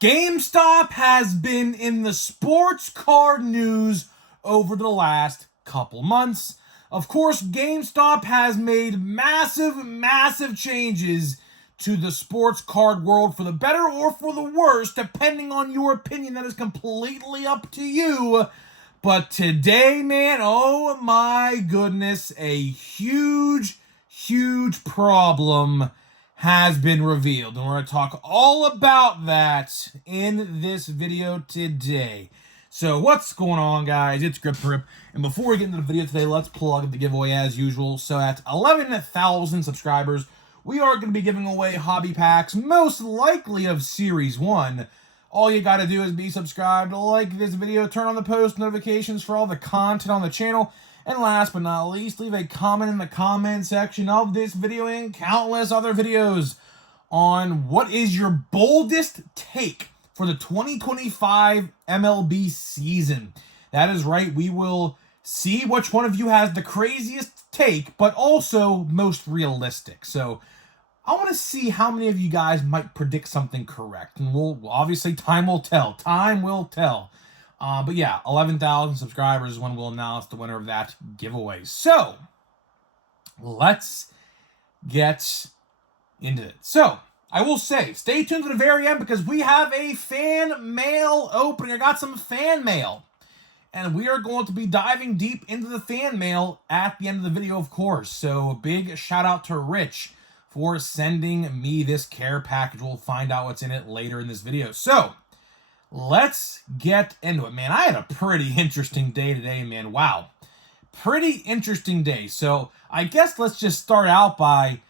GameStop has been in the sports card news over the last couple months. Of course, GameStop has made massive changes to the sports card world for the better or for the worse, depending on your opinion. That is completely up to you. But today, man, oh my goodness, a huge problem has been revealed. And we're going to talk all about that in this video today. So what's going on, guys? It's Grip. And before we get into the video today, let's plug the giveaway as usual. So at 11,000 subscribers, we are going to be giving away hobby packs, most likely of Series 1. All you got to do is be subscribed, like this video, turn on the post notifications for all the content on the channel, and last but not least, leave a comment in the comment section of this video and countless other videos on what is your boldest take for the 2025 MLB season. That is right, we will see which one of you has the craziest take, but also most realistic. So I want to see how many of you guys might predict something correct. And obviously, time will tell. But yeah, 11,000 subscribers is when we'll announce the winner of that giveaway. So let's get into it. So I will say, stay tuned to the very end because we have a fan mail opening. I got some fan mail. And we are going to be diving deep into the fan mail at the end of the video, of course. So a big shout out to Rich for sending me this care package. We'll find out what's in it later in this video. So let's get into it, man. I had a pretty interesting day today, man. Wow. Pretty interesting day. So I guess let's just start out by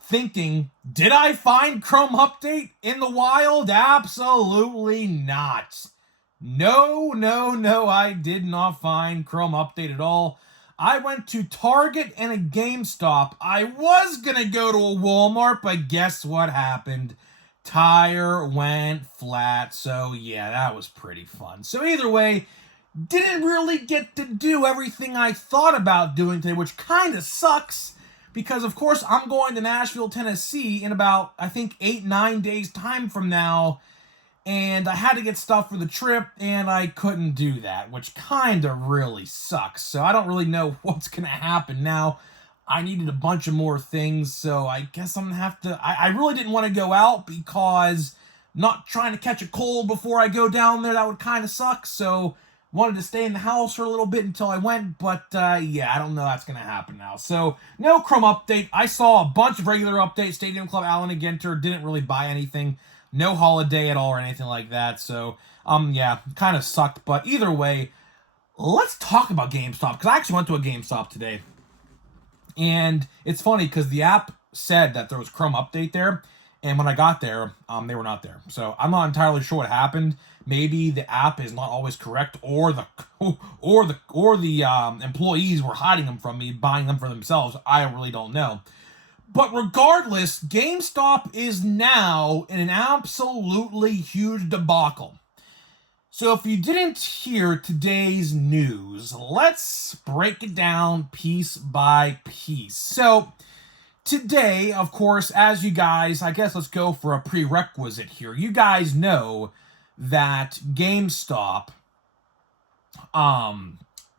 thinking, did I find Chrome Update in the wild? Absolutely not. No, I did not find Chrome Update at all. I went to Target and a GameStop. I was going to go to a Walmart, but guess what happened? Tire went flat. So yeah, that was pretty fun. So either way, didn't really get to do everything I thought about doing today, which kind of sucks because, of course, I'm going to Nashville, Tennessee in about, I think, 8-9 days time from now. And I had to get stuff for the trip, and I couldn't do that, which kind of really sucks. So I don't really know what's going to happen now. I needed a bunch of more things, so I guess I'm going to have to... I really didn't want to go out because not trying to catch a cold before I go down there, that would kind of suck. So wanted to stay in the house for a little bit until I went, but yeah, I don't know that's going to happen now. So no Chrome Update. I saw a bunch of regular updates. Stadium Club, Allen and Ginter, didn't really buy anything. No holiday at all or anything like that. So, yeah, kind of sucked. But either way, let's talk about GameStop. Because I actually went to a GameStop today. And it's funny because the app said that there was Chrome Update there. And when I got there, they were not there. So I'm not entirely sure what happened. Maybe the app is not always correct, or the employees were hiding them from me, buying them for themselves. I really don't know. But regardless, GameStop is now in an absolutely huge debacle. So if you didn't hear today's news, let's break it down piece by piece. So today, of course, as you guys, I guess let's go for a prerequisite here. You guys know that GameStop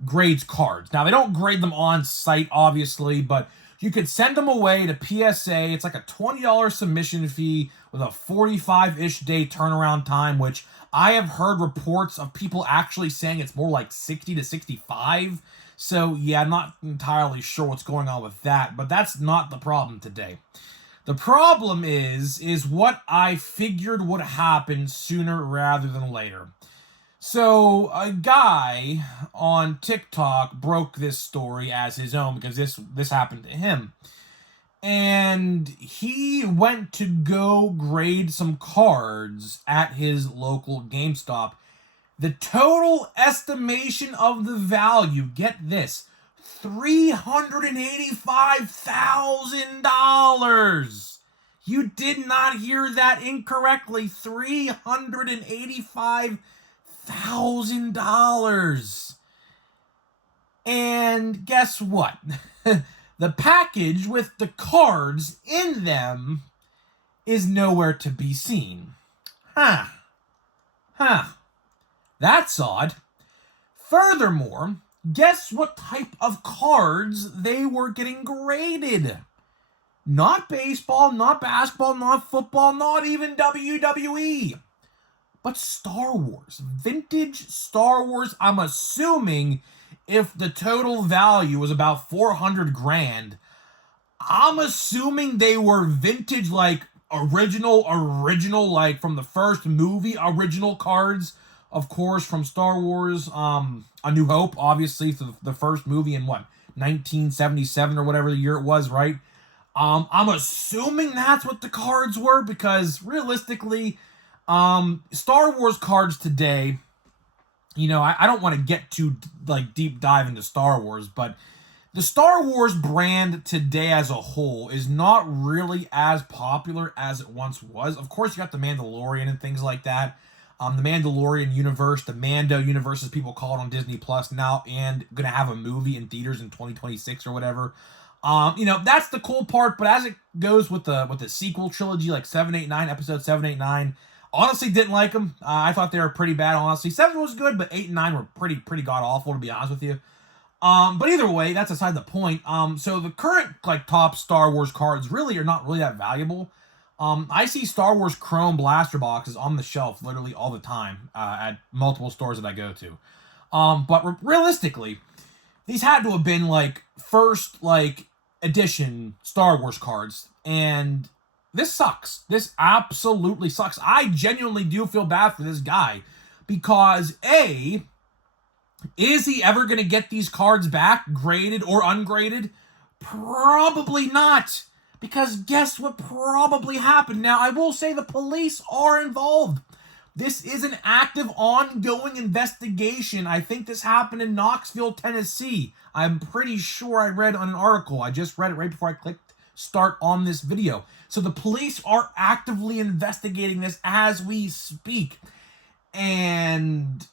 grades cards. Now, they don't grade them on site, obviously, but you could send them away to PSA. It's like a $20 submission fee with a 45-ish day turnaround time, which I have heard reports of people actually saying it's more like 60 to 65. So, yeah, I'm not entirely sure what's going on with that, but that's not the problem today. The problem is what I figured would happen sooner rather than later. So a guy on TikTok broke this story as his own because this happened to him. And he went to go grade some cards at his local GameStop. The total estimation of the value, get this, $385,000. You did not hear that incorrectly. $385,000. And guess what? The package with the cards in them is nowhere to be seen. Huh. Huh, that's odd. Furthermore, guess what type of cards they were getting graded? Not baseball, not basketball, not football, not even WWE, but Star Wars. Vintage Star Wars. I'm assuming if the total value was about 400 grand, I'm assuming they were vintage, like original, like from the first movie, original cards, of course, from Star Wars, A New Hope, obviously, for the first movie in what, 1977 or whatever the year it was, right? I'm assuming that's what the cards were, because realistically, Star Wars cards today, you know, I don't want to get too like deep dive into Star Wars, but the Star Wars brand today as a whole is not really as popular as it once was. Of course, you got the Mandalorian and things like that. The Mandalorian universe, the Mando universe, as people call it on Disney Plus now, and gonna have a movie in theaters in 2026 or whatever. You know, that's the cool part. But as it goes with the sequel trilogy, like 7, 8, 9, episode 7, 8, 9, honestly didn't like them. I thought they were pretty bad. Honestly, 7 was good, but 8 and 9 were pretty god awful, to be honest with you. But either way, that's aside the point. So the current like top Star Wars cards really are not really that valuable. I see Star Wars Chrome blaster boxes on the shelf literally all the time at multiple stores that I go to. But realistically, these had to have been like first like edition Star Wars cards, and this sucks. This absolutely sucks. I genuinely do feel bad for this guy, because A, is he ever going to get these cards back, graded or ungraded? Probably not. Because guess what probably happened? Now, I will say the police are involved. This is an active, ongoing investigation. I think this happened in Knoxville, Tennessee. I'm pretty sure I read on an article. I just read it right before I clicked start on this video. So the police are actively investigating this as we speak. And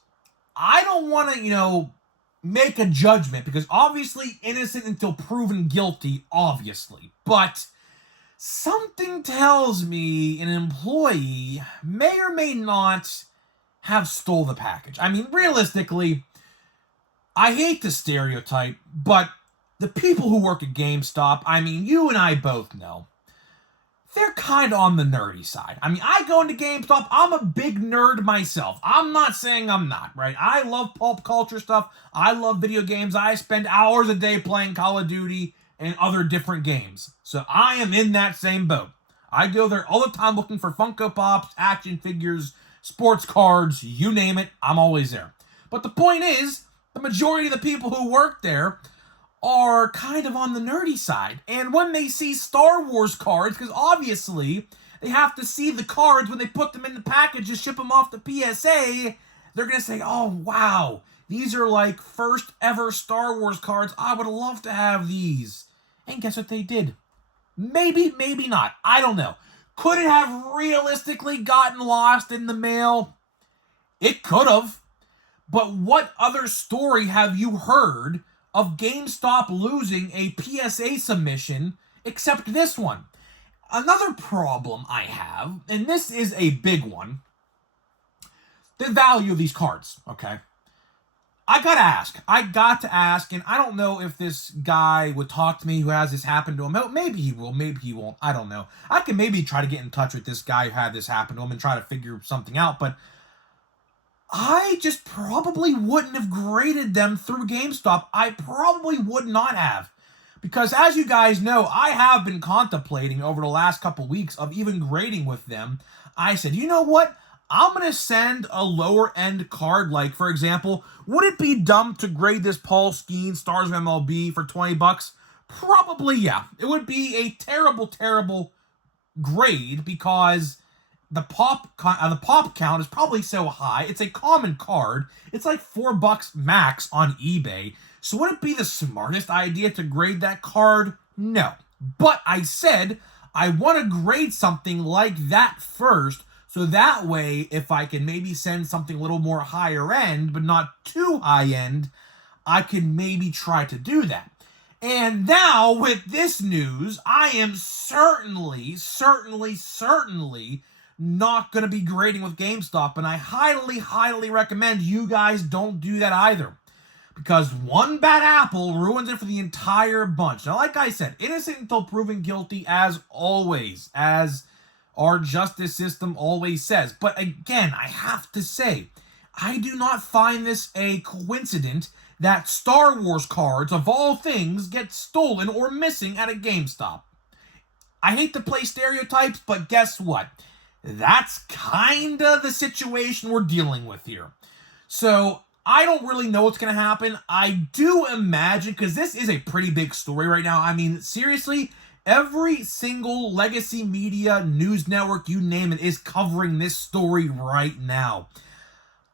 I don't want to, you know, make a judgment, because obviously innocent until proven guilty, obviously. But something tells me an employee may or may not have stole the package. I mean, realistically, I hate to stereotype, but the people who work at GameStop, I mean, you and I both know, they're kind of on the nerdy side. I mean, I go into GameStop, I'm a big nerd myself. I'm not saying I'm not, right? I love pulp culture stuff. I love video games. I spend hours a day playing Call of Duty and other different games. So I am in that same boat. I go there all the time looking for Funko Pops, action figures, sports cards, you name it, I'm always there. But the point is, the majority of the people who work there are kind of on the nerdy side. And when they see Star Wars cards, because obviously they have to see the cards when they put them in the package to ship them off the PSA, they're going to say, oh, wow, these are like first ever Star Wars cards. I would love to have these. And guess what they did? Maybe, maybe not. I don't know. Could it have realistically gotten lost in the mail? It could have. But what other story have you heard of GameStop losing a PSA submission except this one? Another problem I have, and this is a big one, the value of these cards, okay? I got to ask, and I don't know if this guy would talk to me who has this happen to him. Maybe he will, maybe he won't, I don't know. I can maybe try to get in touch with this guy who had this happen to him and try to figure something out, but I just probably wouldn't have graded them through GameStop. I probably would not have. Because as you guys know, I have been contemplating over the last couple weeks of even grading with them. I said, you know what? I'm going to send a lower end card. Like, for example, would it be dumb to grade this Paul Skeen Stars of MLB for $20? Probably, yeah. It would be a terrible, terrible grade, because the pop count is probably so high. It's a common card. It's like $4 max on eBay. So would it be the smartest idea to grade that card? No. But I said I want to grade something like that first, so that way if I can maybe send something a little more higher end, but not too high end, I can maybe try to do that. And now with this news, I am certainly not going to be grading with GameStop, and I highly, highly recommend you guys don't do that either. Because one bad apple ruins it for the entire bunch. Now, like I said, innocent until proven guilty, as always, as our justice system always says. But again, I have to say, I do not find this a coincidence that Star Wars cards, of all things, get stolen or missing at a GameStop. I hate to play stereotypes, but guess what? That's kind of the situation we're dealing with here. So, I don't really know what's going to happen. I do imagine, because this is a pretty big story right now. I mean, seriously, every single legacy media, news network, you name it, is covering this story right now.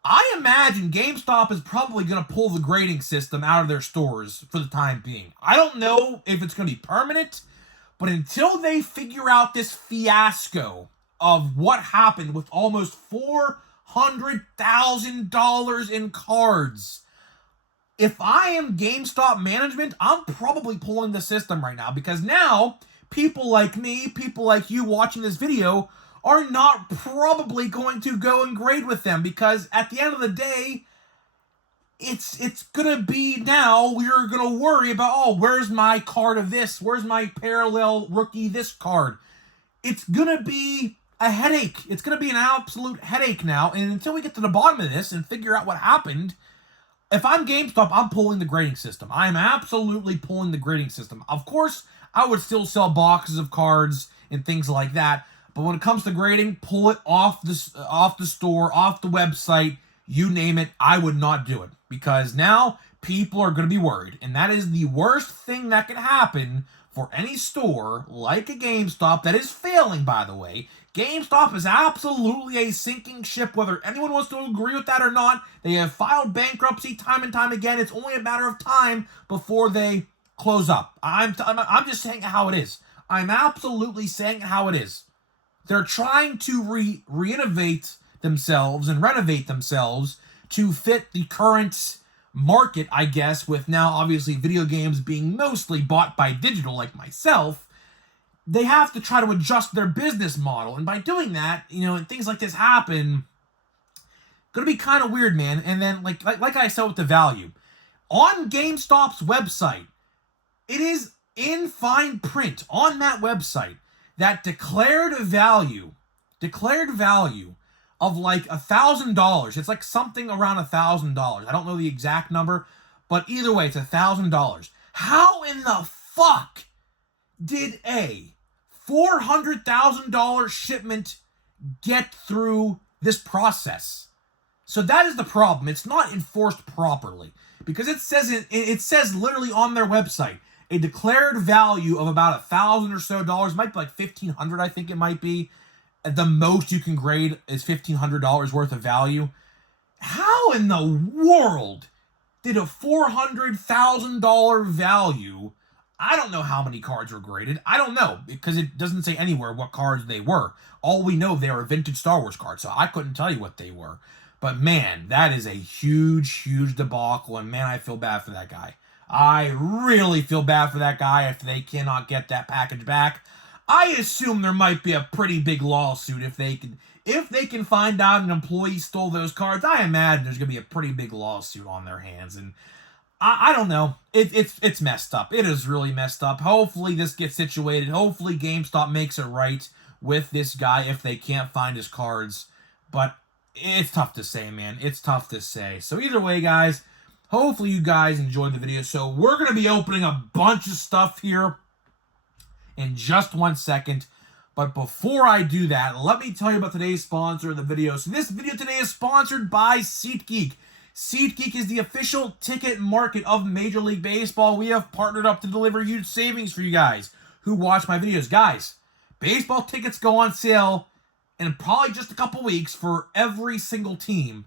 I imagine GameStop is probably going to pull the grading system out of their stores for the time being. I don't know if it's going to be permanent, but until they figure out this fiasco of what happened with almost $400,000 in cards, if I am GameStop management, I'm probably pulling the system right now, because now people like me, people like you watching this video, are not probably going to go and grade with them, because at the end of the day, it's gonna be now we're gonna worry about, oh, where's my card of this? Where's my parallel rookie this card? It's gonna be a headache. It's gonna be an absolute headache now, and until we get to the bottom of this and figure out what happened, if I'm GameStop, I'm pulling the grading system. I'm absolutely pulling the grading system. Of course, I would still sell boxes of cards and things like that, but when it comes to grading, pull it off the store, off the website, you name it. I would not do it, because now people are going to be worried, and that is the worst thing that can happen for any store like a GameStop that is failing, by the way. GameStop is absolutely a sinking ship, whether anyone wants to agree with that or not. They have filed bankruptcy time and time again. It's only a matter of time before they close up. I'm just saying how it is. I'm absolutely saying how it is. They're trying to re-innovate themselves and renovate themselves to fit the current market, I guess, with now obviously video games being mostly bought by digital like myself. They have to try to adjust their business model, and by doing that, and things like this happen, gonna be kind of weird, man. And then like I said with the value, on GameStop's website, it is in fine print on that website that declared value of like $1,000. It's like something around $1,000. I don't know the exact number, but either way, it's $1,000. How in the fuck did a $400,000 shipment get through this process? So that is the problem. It's not enforced properly, because it says literally on their website a declared value of about $1,000 or so dollars. Might be like $1,500, I think it might be. The most you can grade is $1,500 worth of value. How in the world did a $400,000 value? I don't know how many cards were graded. I don't know, because it doesn't say anywhere what cards they were. All we know, they were vintage Star Wars cards, so I couldn't tell you what they were. But man, that is a huge, huge debacle, and man, I feel bad for that guy. I really feel bad for that guy if they cannot get that package back. I assume there might be a pretty big lawsuit if they can find out an employee stole those cards. I imagine there's gonna be a pretty big lawsuit on their hands, and I don't know. It's messed up. It is really messed up. Hopefully this gets situated. Hopefully GameStop makes it right with this guy if they can't find his cards. But it's tough to say, man. It's tough to say. So either way, guys, hopefully you guys enjoyed the video. So we're going to be opening a bunch of stuff here in just 1 second. But before I do that, let me tell you about today's sponsor of the video. So this video today is sponsored by SeatGeek. SeatGeek is the official ticket market of Major League Baseball. We have partnered up to deliver huge savings for you guys who watch my videos. Guys, baseball tickets go on sale in probably just a couple weeks for every single team,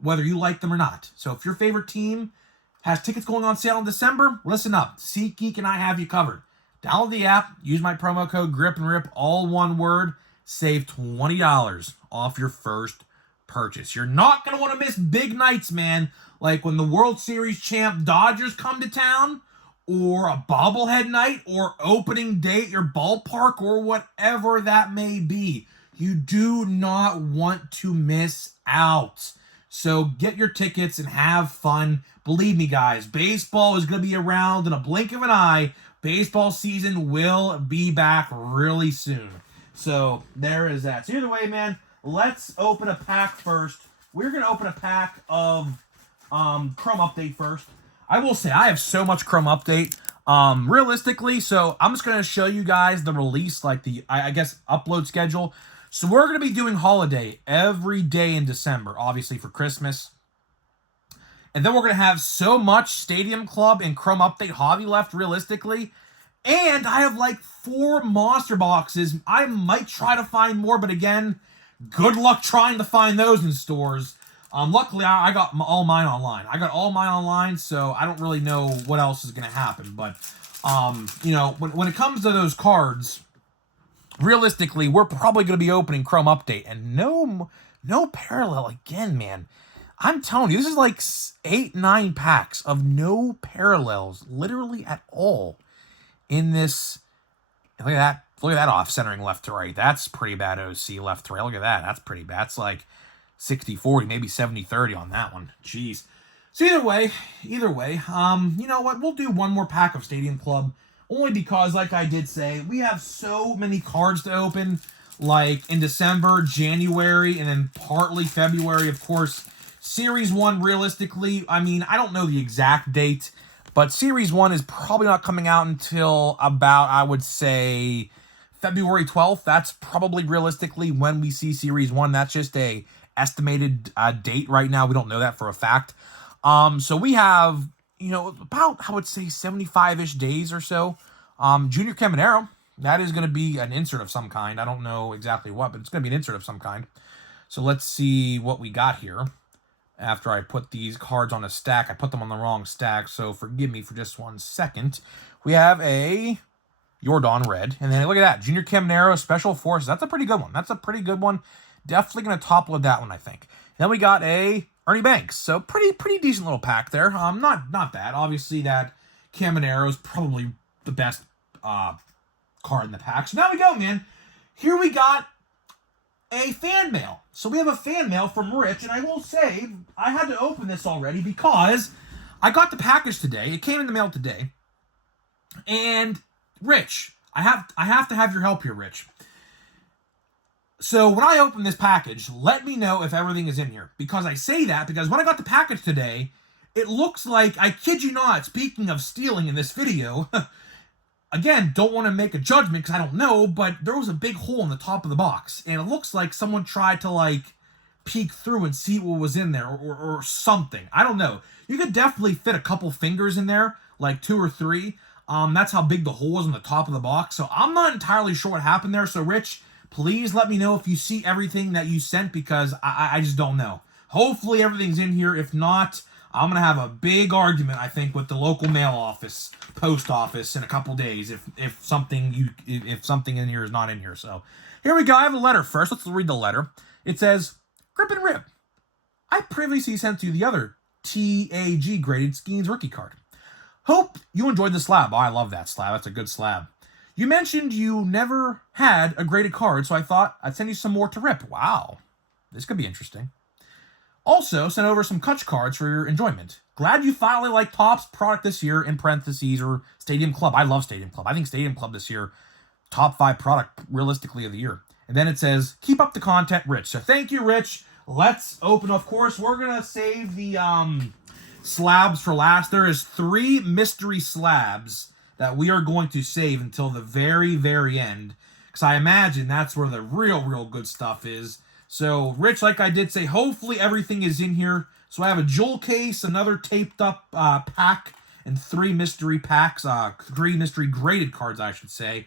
whether you like them or not. So if your favorite team has tickets going on sale in December, listen up. SeatGeek and I have you covered. Download the app, use my promo code GRIPANDRIP, all one word, save $20 off your first purchase. You're not going to want to miss big nights, man, like when the World Series champ Dodgers come to town, or a bobblehead night, or opening day at your ballpark, or whatever that may be. You do not want to miss out. So get your tickets and have fun. Believe me, guys, baseball is going to be around in a blink of an eye. Baseball season will be back really soon. So there is that. So either way, man, let's open a pack first. We're going to open a pack of Chrome Update first. I will say I have so much Chrome Update. Realistically, so I'm just going to show you guys the release, like the, I guess, upload schedule. So we're going to be doing Holiday every day in December, obviously for Christmas. And then we're going to have so much Stadium Club and Chrome Update hobby left, realistically. And I have like 4 monster boxes. I might try to find more, but again, good luck trying to find those in stores. Luckily, I got all mine online. So I don't really know what else is going to happen. But, you know, when it comes to those cards, realistically, we're probably going to be opening Chrome Update. And no parallel again, man. I'm telling you, this is like 8-9 packs of no parallels, literally at all, in this. Look at that. Look at that off-centering left to right. That's pretty bad OC left to right. Look at that. That's pretty bad. It's like 60-40, maybe 70-30 on that one. Jeez. So either way, you know what? We'll do one more pack of Stadium Club, only because, like I did say, we have so many cards to open, like in December, January, and then partly February, of course. Series 1, realistically, I mean, I don't know the exact date, but Series 1 is probably not coming out until about, I would say, February 12th. That's probably realistically when we see Series 1. That's just a estimated date right now. We don't know that for a fact. So we have, you know, about, I would say, 75-ish days or so. Junior Caminero, that is going to be an insert of some kind. I don't know exactly what, but it's going to be an insert of some kind. So let's see what we got here. After I put these cards on a stack, I put them on the wrong stack, so forgive me for just 1 second. We have a Yordan Red, and then look at that, Junior Caminero Special Forces. That's a pretty good one. That's a pretty good one. Definitely going to top load that one, I think. Then we got a Ernie Banks, so pretty decent little pack there. Not bad. Obviously, that Caminero is probably the best card in the pack. So now we go, man. Here we got a fan mail. So we have a fan mail from Rich, and I will say, I had to open this already because I got the package today. It came in the mail today. And Rich, I have to have your help here, Rich. So when I open this package, let me know if everything is in here. Because I say that because when I got the package today, it looks like, I kid you not, speaking of stealing in this video, again, don't want to make a judgment because I don't know, but there was a big hole in the top of the box. And it looks like someone tried to, like, peek through and see what was in there or something. I don't know. You could definitely fit a couple fingers in there, like 2 or 3. That's how big the hole was on the top of the box. So I'm not entirely sure what happened there. So, Rich, please let me know if you see everything that you sent because I just don't know. Hopefully everything's in here. If not, I'm going to have a big argument, I think, with the local mail office, post office in a couple days if something in here is not in here. So here we go. I have a letter first. Let's read the letter. It says, Grip and Rip, I previously sent you the other TAG graded Skeens rookie card. Hope you enjoyed the slab. Oh, I love that slab. That's a good slab. You mentioned you never had a graded card, so I thought I'd send you some more to rip. Wow. This could be interesting. Also, sent over some Kutch cards for your enjoyment. Glad you finally liked Topps product this year, in parentheses, or Stadium Club. I love Stadium Club. I think Stadium Club this year, top 5 product, realistically, of the year. And then it says, keep up the content, Rich. So thank you, Rich. Let's open. Of course, we're going to save the slabs for last. There is 3 mystery slabs that we are going to save until the very, very end. Because I imagine that's where the real good stuff is. So, Rich, like I did say, hopefully everything is in here. So I have a jewel case, another taped up pack, and 3 mystery packs, 3 mystery graded cards, I should say.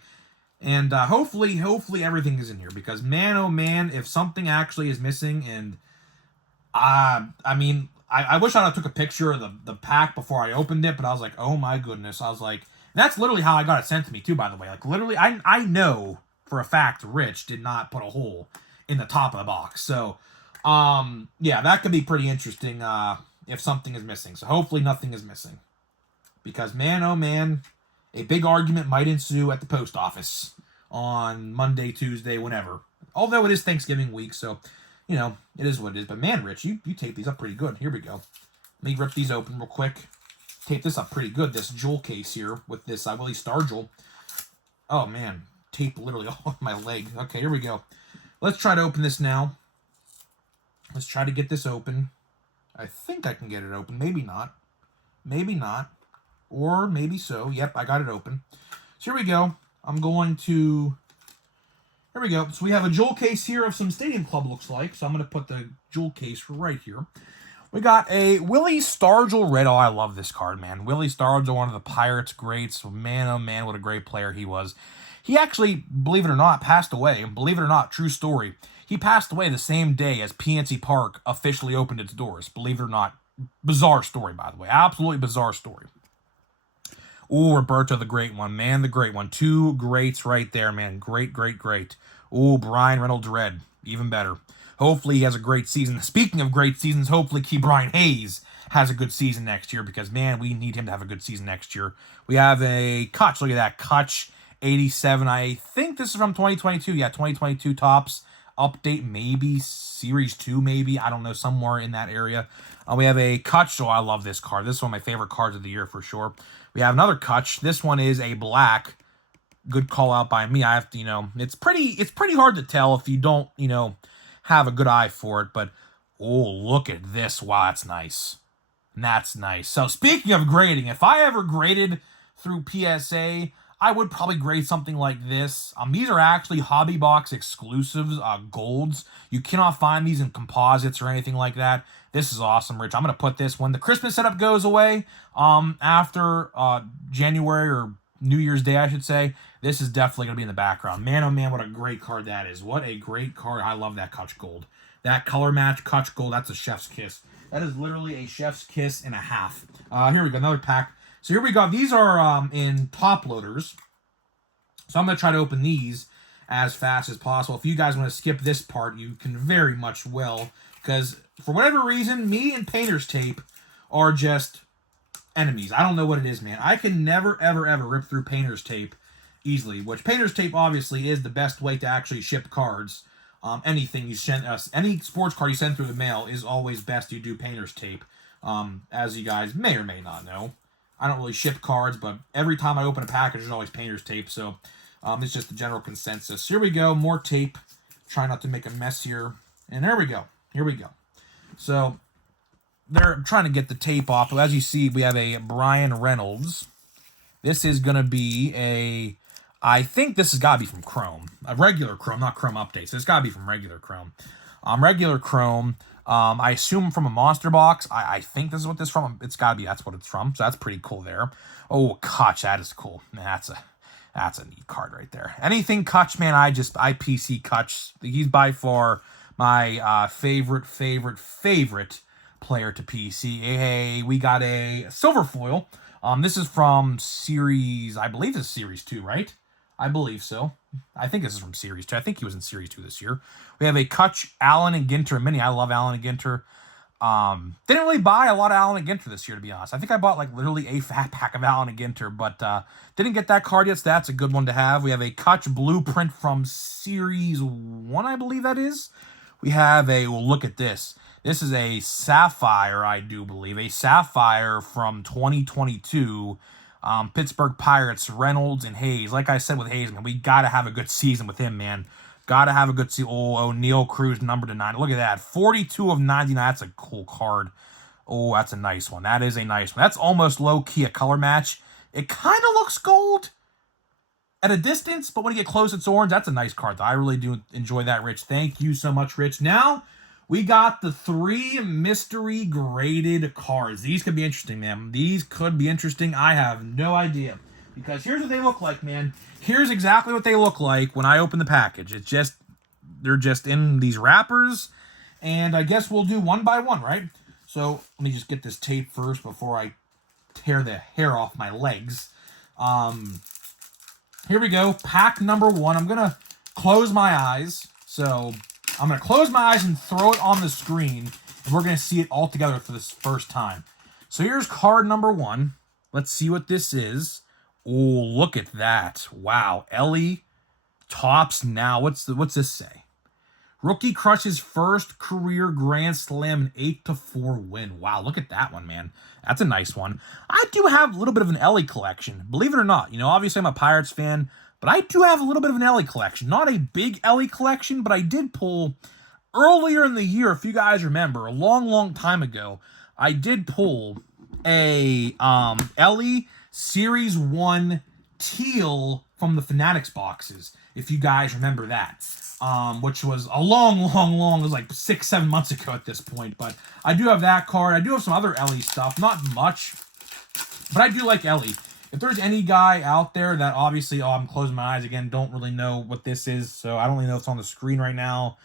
And hopefully everything is in here. Because, man, oh man, if something actually is missing, and I mean, I wish I took a picture of the pack before I opened it, but I was like, oh my goodness. I was like, that's literally how I got it sent to me too, by the way. Like, literally, I know for a fact Rich did not put a hole in the top of the box. So, yeah, that could be pretty interesting if something is missing. So hopefully nothing is missing. Because, man, oh man, a big argument might ensue at the post office on Monday, Tuesday, whenever. Although it is Thanksgiving week, so, you know, it is what it is. But man, Rich, you tape these up pretty good. Here we go. Let me rip these open real quick. Tape this up pretty good, this jewel case here with this Willie Stargell. Oh, man. Tape literally all on my leg. Okay, here we go. Let's try to open this now. Let's try to get this open. I think I can get it open. Maybe not. Maybe not. Or maybe so. Yep, I got it open. So here we go. I'm going to... Here we go. So we have a jewel case here of some Stadium Club, looks like. So I'm going to put the jewel case right here. We got a Willie Stargell red. Oh, I love this card, man. Willie Stargell, one of the Pirates greats. Man, oh man, what a great player he was. He actually, believe it or not, passed away. Believe it or not, true story. He passed away the same day as PNC Park officially opened its doors. Believe it or not. Bizarre story, by the way. Absolutely bizarre story. Ooh, Roberto the great one. Man, the great one. Two greats right there, man. Great, great, great. Ooh, Brian Reynolds red. Even better. Hopefully he has a great season. Speaking of great seasons, hopefully Key Brian Hayes has a good season next year because, man, we need him to have a good season next year. We have a Kutch. Look at that. Kutch 87. I think this is from 2022. Yeah, 2022 Topps update, maybe. Series 2, maybe. I don't know. Somewhere in that area. We have a Kutch. Oh, I love this card. This is one of my favorite cards of the year for sure. We have another Kutch. This one is a black. Good call out by me. I have to, you know, it's pretty hard to tell if you don't, you know, have a good eye for it, but oh, look at this. Wow, that's nice. That's nice. So speaking of grading, if I ever graded through PSA, I would probably grade something like this. These are actually Hobby Box exclusives, golds. You cannot find these in composites or anything like that. This is awesome, Rich. I'm going to put this when the Christmas setup goes away, after January or New Year's Day, I should say. This is definitely going to be in the background. Man, oh man, what a great card that is. What a great card. I love that Kutch Gold. That color match, Kutch Gold, that's a chef's kiss. That is literally a chef's kiss and a half. Here we go, another pack. So here we go. These are in top loaders. So I'm going to try to open these as fast as possible. If you guys want to skip this part, you can very much well. Because for whatever reason, me and Painter's Tape are just enemies. I don't know what it is, man. I can never, ever, ever rip through Painter's Tape easily, which Painter's Tape obviously is the best way to actually ship cards. Anything you send us, any sports card you send through the mail is always best you do Painter's Tape. As you guys may or may not know, I don't really ship cards, but every time I open a package, there's always Painter's Tape, so it's just the general consensus. Here we go, more tape. Try not to make a mess here. And there we go. Here we go. So they're trying to get the tape off. As you see, we have a Brian Reynolds. This is going to be a... I think this has got to be from Chrome. A regular Chrome, not Chrome Updates. It's got to be from regular Chrome. Regular Chrome, I assume from a monster box. I think this is what this is from. It's got to be, that's what it's from. So that's pretty cool there. Oh, Kutch, that is cool. Man, that's a neat card right there. Anything Kutch, man, I PC Kutch. He's by far my favorite player to PC. Hey, we got a silver foil. This is from series, I believe this is series 2, right? I believe so. I think this is from series 2. I think he was in series 2 this year. We have a Kutch, Allen and Ginter mini. I love Allen and Ginter. Didn't really buy a lot of Allen and Ginter this year, to be honest. I think I bought like literally a fat pack of Allen and Ginter, but didn't get that card yet, so that's a good one to have. We have a Kutch blueprint from series 1, I believe that is. We have a, well, look at this. This is a Sapphire, I do believe. A Sapphire from 2022. Pittsburgh Pirates, Reynolds, and Hayes. Like I said with Hayes, man, we got to have a good season with him, man. Got to have a good season. Oh, O'Neal Cruz, number to 9. Look at that. 42 of 99. That's a cool card. Oh, that's a nice one. That is a nice one. That's almost low-key a color match. It kind of looks gold at a distance, but when you get close, it's orange. That's a nice card, though. I really do enjoy that, Rich. Thank you so much, Rich. Now, we got the 3 mystery graded cards. These could be interesting, man. These could be interesting. I have no idea. Because here's what they look like, man. Here's exactly what they look like when I open the package. It's just, they're just in these wrappers. And I guess we'll do one by one, right? So, let me just get this tape first before I tear the hair off my legs. Here we go. Pack number 1. I'm going to close my eyes. So, I'm going to close my eyes and throw it on the screen. And we're going to see it all together for this first time. So, here's card number 1. Let's see what this is. Oh, look at that. Wow. Ellie Topps now. What's this say? Rookie crushes first career Grand Slam, an 8-4 win. Wow, look at that one, man. That's a nice one. I do have a little bit of an Ellie collection, believe it or not. You know, obviously I'm a Pirates fan, but I do have a little bit of an Ellie collection. Not a big Ellie collection, but I did pull earlier in the year, if you guys remember, a long time ago, I did pull a Ellie Series 1 teal from the Fanatics boxes, if you guys remember that. Which was a long, it was like 6-7 months ago at this point. But I do have that card. I do have some other Ellie stuff. Not much, but I do like Ellie. If there's any guy out there that obviously, I'm closing my eyes again, don't really know what this is, so I don't really know if it's on the screen right now.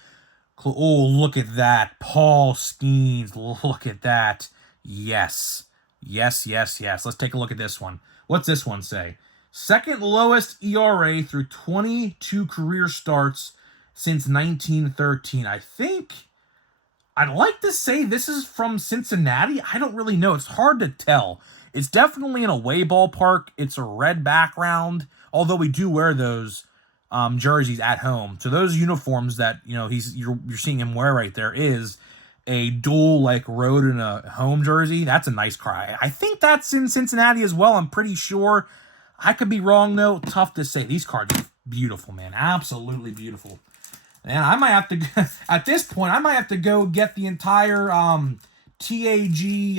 Oh, look at that. Paul Skeens. Look at that. Yes. Yes. Let's take a look at this one. What's this one say? Second lowest ERA through 22 career starts since 1913. I think I'd like to say this is from Cincinnati. I don't really know. It's hard to tell. It's definitely an away ballpark. It's a red background, although we do wear those jerseys at home. So those uniforms that, you know, you're seeing him wear right there is a dual like road and a home jersey. That's a nice car. I think that's in Cincinnati as well. I'm pretty sure. I could be wrong though. Tough to say. These cards are beautiful, man. Absolutely beautiful. And I might have to, at this point, I might have to go get the entire TAG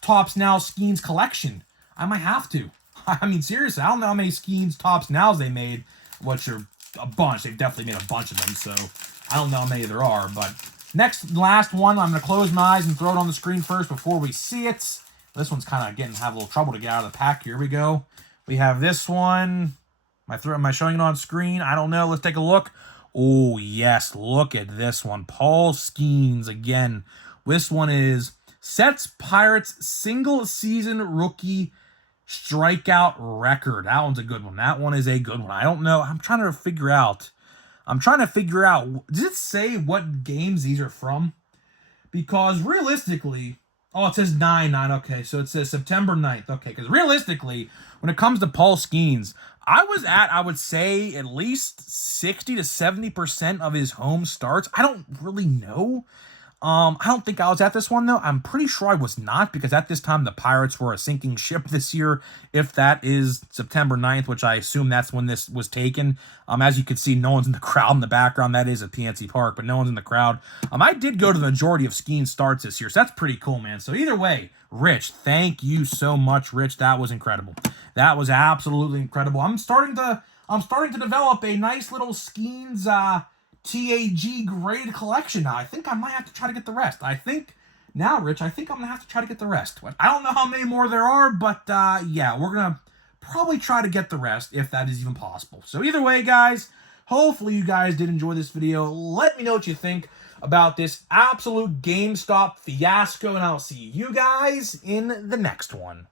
Topps Now Skeens collection. I might have to. I mean, seriously, I don't know how many Skeens Topps Nows they made, which are a bunch. They've definitely made a bunch of them, so I don't know how many there are. But last one, I'm going to close my eyes and throw it on the screen first before we see it. This one's kind of have a little trouble to get out of the pack. Here we go. We have this one. Am I showing it on screen? I don't know. Let's take a look. Oh, yes. Look at this one. Paul Skeens again. This one is sets Pirates single-season rookie strikeout record. That one's a good one. That one is a good one. I don't know. I'm trying to figure out. Does it say what games these are from? Because realistically, oh, it says 9-9. Okay, so it says September 9th. Okay, because realistically, when it comes to Paul Skeens, I would say, at least 60 to 70% of his home starts. I don't really know. I don't think I was at this one, though. I'm pretty sure I was not, because at this time, the Pirates were a sinking ship this year, if that is September 9th, which I assume that's when this was taken. As you can see, no one's in the crowd in the background. That is at PNC Park, but no one's in the crowd. I did go to the majority of Skeens starts this year, so that's pretty cool, man. So either way, Rich, thank you so much, Rich. That was incredible. That was absolutely incredible. I'm starting to develop a nice little Skeens TAG grade collection now. I think I might have to try to get the rest. Rich, I think I'm going to have to try to get the rest. I don't know how many more there are, but yeah, we're going to probably try to get the rest if that is even possible. So either way, guys, hopefully you guys did enjoy this video. Let me know what you think about this absolute GameStop fiasco, and I'll see you guys in the next one.